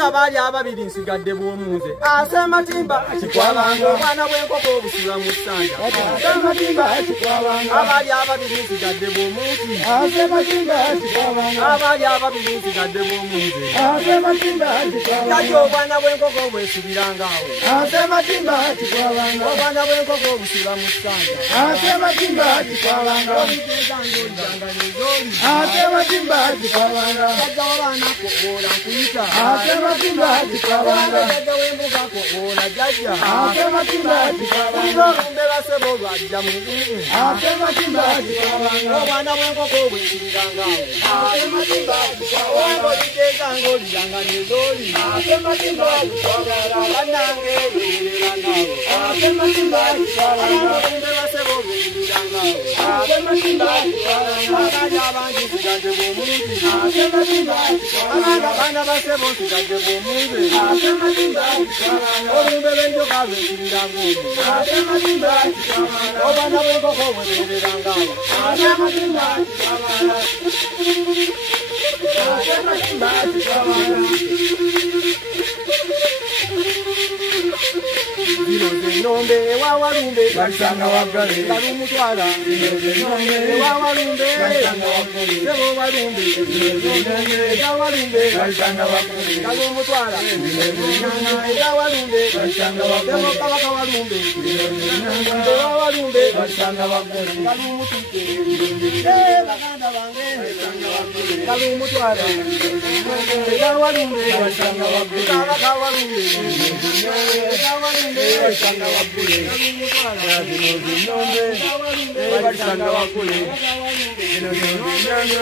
kubanga bali ababiri nsigadde bw'omunze asematimba kikwabanga obwana bw'enkoko obusula mu ssanja asematimba kikwabanga abali ababiri nsigadde bw'omunsi asematimba kikwabanga abali ababiri nsigadde bw'omunze asematimba kikwabanga kati obwana bw'enkoko bwesubirangaawo asematimba kikwabanga obwana bw'enkoko obusula mu ssanja asematimba kikwabanga asematimba kikwabanga kajja w'abaana kooola nkuyita asematimba kikwabanga kajja w'embuga kooola jajja asematimba kikwabanga olumbe basebo lwajja mu asematimba kikwabanga obwana bw'enkoko bwesubirangaawo asematimba kikwabanga oliteekanga oliranga nezooli asematimba kikwabanga bannange ebeererangaawo asematimba kikwabanga olumbe basebo lwesubirangaawo asematimba kikwabanga abaali abangi nsigadde bw'omuntu asematimba kikwabanga abaana basebo nsigadde bw'omuntu asematimba kikwabanga olumbe lw'enjoka lwesubirangaawo asematimba kikwabanga obwana bw'enkoko bwebeererangaawo asematimba kikwabanga asematimba kikwabanga Nombe wawalumbe basanga wagale kalumutwala nombe wawalumbe basanga wagale sebo walumbe wawalumbe basanga wagale kalumutwala wawalumbe basanga wagale sebo kabaka walumbe wawalumbe basanga wagale kalumutike baganda bange basanga wagale kalumutwala wawalumbe basanga wagale kabaka walumbe Basanga wakule, basanga wakule, Omberanga